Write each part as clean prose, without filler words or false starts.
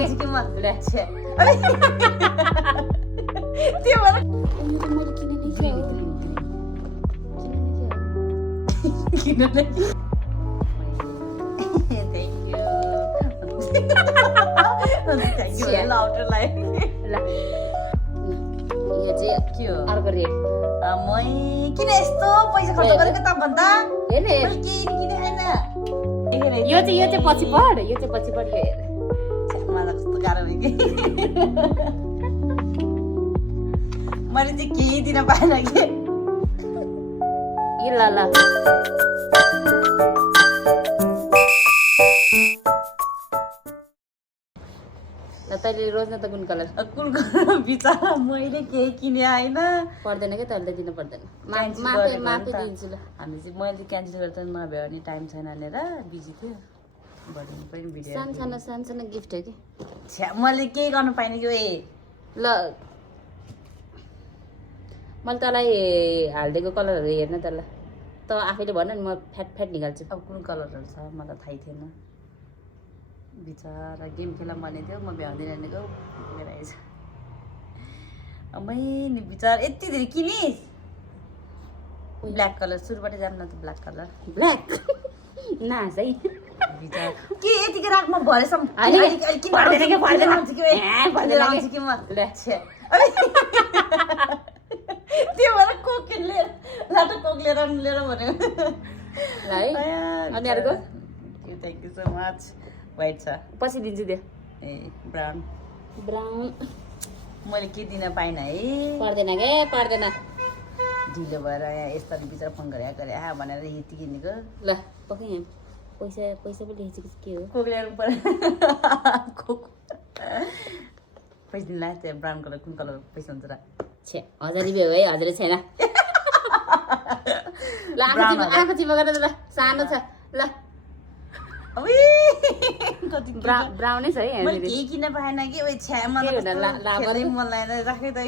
आउँछु कि म छे त्यो भएर थ्याङ्क यू लाउडरलाई ल यो चाहिँ के हो अर्को रेड मै किन यस्तो पैसा खर्च गरेको त भन्दा हेर्न मैले केही किने छैन यो चाहिँ पछि पढ यो चाहिँ पछि पढ यो हेर मलाई कस्तो गाह्रो भयो कि मैले चाहिँ केही दिन पाएन कि यो ल ल ल तैँले रोज्न त कुन कलर कुन कलर बिचरा मैले केही किने होइन पर्दैन क्या तैँले दिनु पर्दैन क्यान्सल माफी गरेको माफी नि त। दिन्छु ल हामी चाहिँ मैले क्यान्सल गरेर त नभ्यायो भने टाइम छैन भनेर बिजी थियो भनिनु पनि भिडियो सानो गिफ्ट हो कि छ्या मैले केही गर्नु पाइनँ कि ए ल मैले तँलाई हालिदिएको कलरहरू हेर्न त ल त आफैले भन नि म फ्याट निकाल्छु अब कुन कलरहरू छ मलाई थाहै थिएन बिचरा गेम खेला भनेको थियो म भ्याउँदिनँ भनेको पुगेर आएछ मैले बिचरा यति धेरै किनिस् ब्ल्याक कलर सुरुबाट जाऊँ न त ब्ल्याक कलर ब्ल्याक नाच है बिचरा के यतिकै राखमा भरेसम्म आउँछु कि म त्यो भएर कोक लिएर लाटो कोक लिएर भन्यो ल है अनि अर्को thank you so much white छ पछि दिन्छु त्यो ए ब्राउन ब्राउन मैले के दिन पाइनँ है पर्दैन क्या पर्दैन ढिलो भएर यहाँ यस्तरी बिचरा फोन गरे भनेर यति किनेको ल पक्कै यहाँ पैसा पनि लेखेको के हो कोक ल्याउनु पर्यो कोक पैसा दिनु लाग्यो त्यो ब्राउन कलर कुन कलर पैसा हुन्छ र छे 1000 रुपियाँ हो है 1000 छैन ल आँखा चिपो गरेर ल सानो छ ल ब्राउनै छ है मैले केही किन्न पाएन कि ओइ छ्या मलाई मन लागेन राखेँ त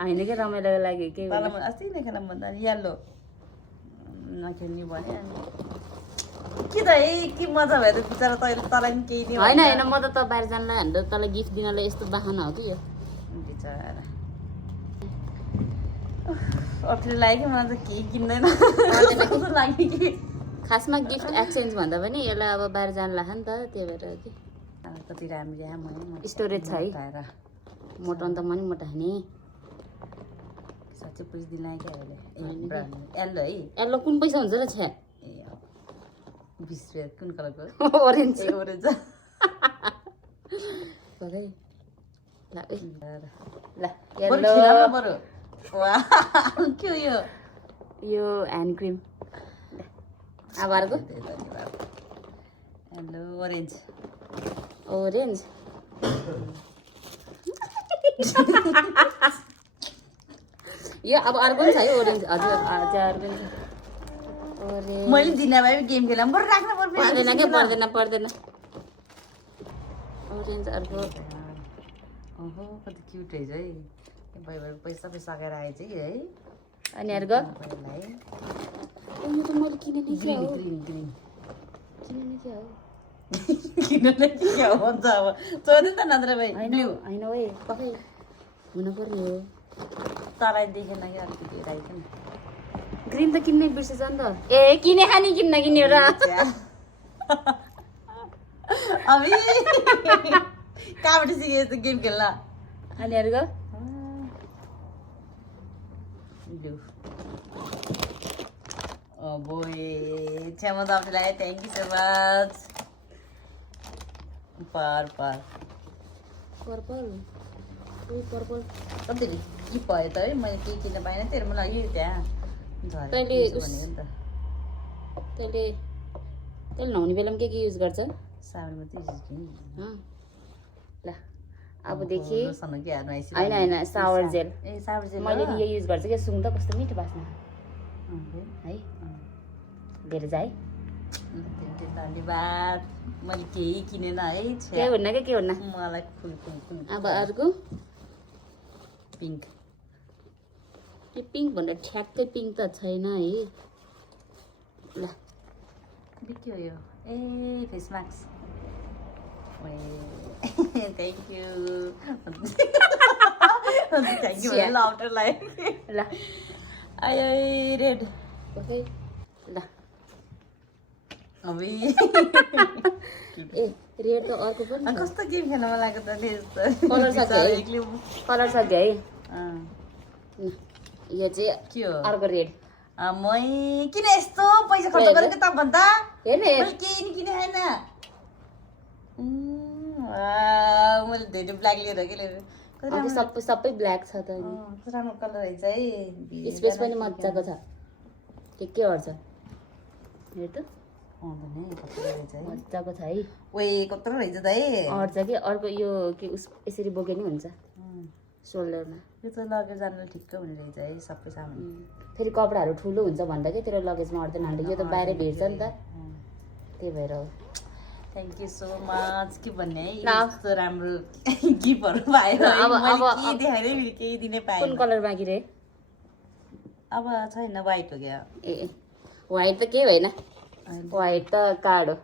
होइन क्या रमाइलोको लागि के तल अस्ति नै खेला भन्दा यल्लो नखेल्ने भने अनि के त है के मजा भयो त बिचरा तँलाई पनि केही दियो होइन होइन म त बाहिर जानलाई हाम्रो तँलाई गिफ्ट दिनलाई यस्तो बाहना हो कि यो बिचरा अप्ठ्यारो लाग्यो कि मलाई त केही किन्दैन कस्तो लाग्यो कि खासमा गिफ्ट एक्सचेन्ज भन्दा पनि यसलाई अब बाहिर जान लाग्छ नि त त्यही भएर हो कि कति राम्रो स्टोरेज छ है मोटाउनु त म नि मोटाउने साँच्चै पैसा दिन लाग्यो क्या एल्लो है एल्लो कुन पैसा हुन्छ र छ्या ए 20 रुपियाँ कुन कलरको ओरेन्ज ओरेन्ज है ल ल बरु येल्लो बरु वाह के हो यो ह्यान्ड क्रिम अब अर्को धन्यवाद हेलो ओरेन्ज ओरेन्ज यो अब अर्को पनि छ है ओरेन्ज हजुर अर्को ओरेन्ज मैले दिन भए गेम खेल्दा बरु राख्नु पर्दैन क्या पर्दैन ओरेन्ज अर्को ओहो कति क्युट रहेछ है भाइ पैसा सकेर आएछ कि है अनि अर्को भाइलाई यो त मैले किनेको ग्रिन ग्रिन ग्रिन क्या हो किनले के हुन्छ अब सोध्नु त नत्र भाइ होइन है पक्कै हुनुपर्ने हो तराई देखेन कि अलिकति राइकन ग्रिन त किन्नै बिर्सेछ नि त ए किने खाने किन्न किन्यो र अबि कहाँबाट सिकेँ यस्तो गेम खेल्न अनि अर्को बोय क्षमा तपाईँलाई thank you so much purple कति के भयो त है मैले केही किन्न पाइनँ तेरो मलाई यो त्यहाँ तैँले नुहाउने बेलामा के युज गर्छ साबुन मात्रै युज किन् ल अबदेखि होइन होइन सावर जेल ए सावर जेल मैले यो युज गर्छु क्या सुँग त कस्तो मिठो बास्ना है लिएर जाए धन्यवाद मैले केही किनेन है के हुन्न क्या के हुन्न मलाई फुल फुल फुल अब अर्को पिङ्क यो पिङ्क भन्दा ठ्याक्कै पिङ्क त छैन है ल के हो यो a face mask thank you thank you लाउटरलाई ल आयो रेड ओके ल अब ए रेड त अर्को पनि छ। कस्तो गेम खेल्न मन लाग्यो त कलर छ क्या है? कलर छ क्या है? यो चाहिँ के हो अर्को रेड। मै किन यस्तो पैसा खर्च गरेको त भन्दा हेर्न मैले केही नि किने छैन मैले धेरै ब्ल्याक लिएर के लिएर सबै ब्ल्याक छ त कस्तो राम्रो कलर रहेछ है स्पेस पनि मजाको छ के अर्छ हेर त मजाको छ है ओए कत्रो रहेछ त है अर्छ कि अर्को यो के यसरी बोके नि हुन्छ सोल्डरमा यो त लगेर जानु ठिक्क हुने रहेछ है सबै सामान फेरि कपडाहरू ठुलो हुन्छ भन्दा कि तेरो लगेजमा अट्दैन हाल्दै यो त बाहिर भेट्छ नि त त्यही भएर हो थ्याङ्क यू सो मच के भन्ने है यस्तो राम्रो गिफ्टहरू पायो के देखाएरै मैले केही दिनै पाएँ कुन कलर बाँकी रे अब छैन वाइट हो क्या ए व्हाइट त केही होइन व्हाइट त कार्ड हो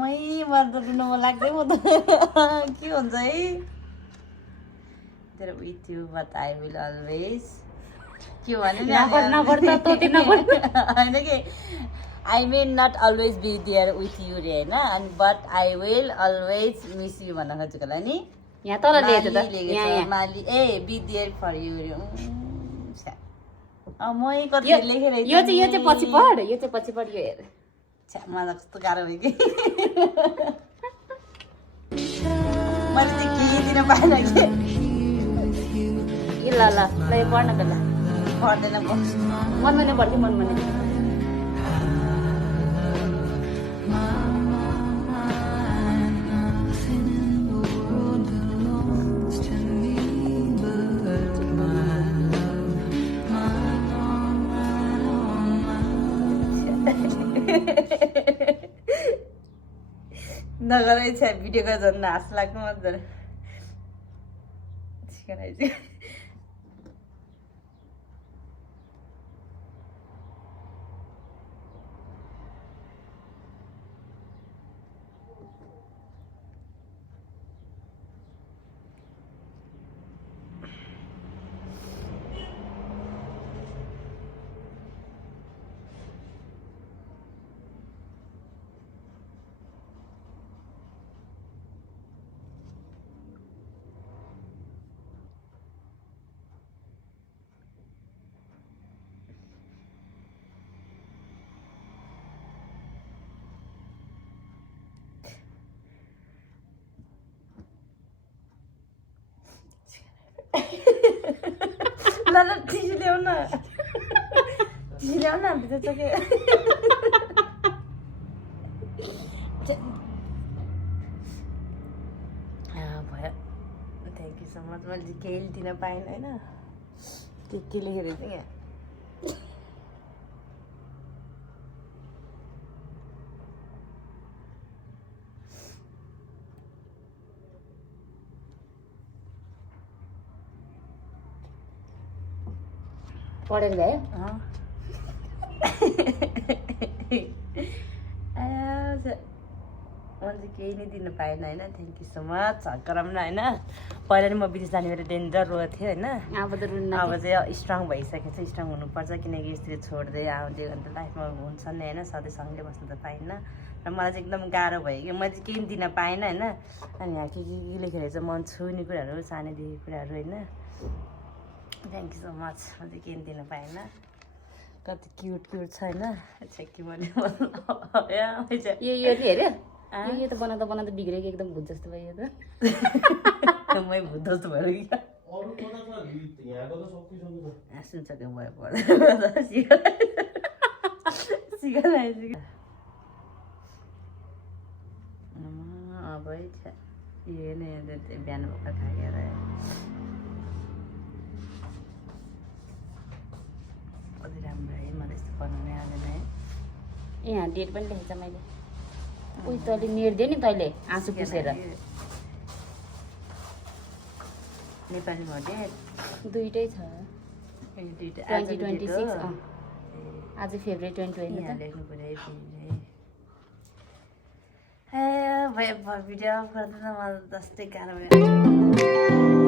मै मर्द दिनु मन लाग्दै म त के हुन्छ है तेरो with you but I will always के भन्नु होइन कि I may not always be there with you रे होइन अनि but I will always miss you भन्न खोजेको होला नि यहाँ तल लेखेको त माली ए बी देयर फर यु रे मै कति लेखेर यो चाहिँ पछि पढ यो चाहिँ पछि पढ यो हेर मलाई कस्तो गाह्रो भयो कि मैले चाहिँ केही दिन पाएन कि ल ल ल यो पढ्न त ल पढ्दैन मनमा नै पढ्थ्यो मनमा नै नगरै छ भिडियो गरेर झन् हाँस लाग्नु मजा ल टिस्यु ल्याउ न टिस्यु ल्याउ न भित्र छ के भयो थ्याङ्क यू सो मच मैले केही दिन पाएन होइन के लेखेर चाहिँ यहाँ पढेर ल्यायो मैले केही नै दिन पाएन होइन थ्याङ्क यू सो मच हर्कराम न होइन पहिला नि म विदेश जाने बेला डेन्जर रोएको थिएँ होइन अब त रुन्न अब चाहिँ स्ट्रङ भइसकेको छ स्ट्रङ हुनुपर्छ किनकि यसरी छोड्दै आउँदै अन्त लाइफमा हुन्छ नि होइन सधैँ सँगै बस्नु त पाइन्न र मलाई चाहिँ एकदम गाह्रो भयो कि मैले चाहिँ केही दिन पाएन होइन अनि यहाँ के लेखेर चाहिँ मन छुने कुराहरू सानैदेखि कुराहरू होइन थ्याङ्क यू सो मच म चाहिँ केही दिन पाएन कति क्युट क्युट छ होइन के भने यो हेऱ्यो यो त बनाउँदा बनाउँदा बिग्रेको एकदम भुत जस्तो भयो त मै भुत जस्तो भएर कि सुन्छ क्या भयो पढ्दा अब यो नै बिहान भर्खर खाएर कति राम्रो है मलाई यस्तो बनाउनै आउँदैन है यहाँ डेट पनि लेखेको छ मैले उयो तैँले मेरिदियो नि तैँले आँसु पुसेर नेपालीमा डेट दुइटै छ 2026 आज फेब्रुअरी 20 होइन त लेख्नु पऱ्यो भिडियो अफ गर्दैन मलाई जस्तै गाह्रो भयो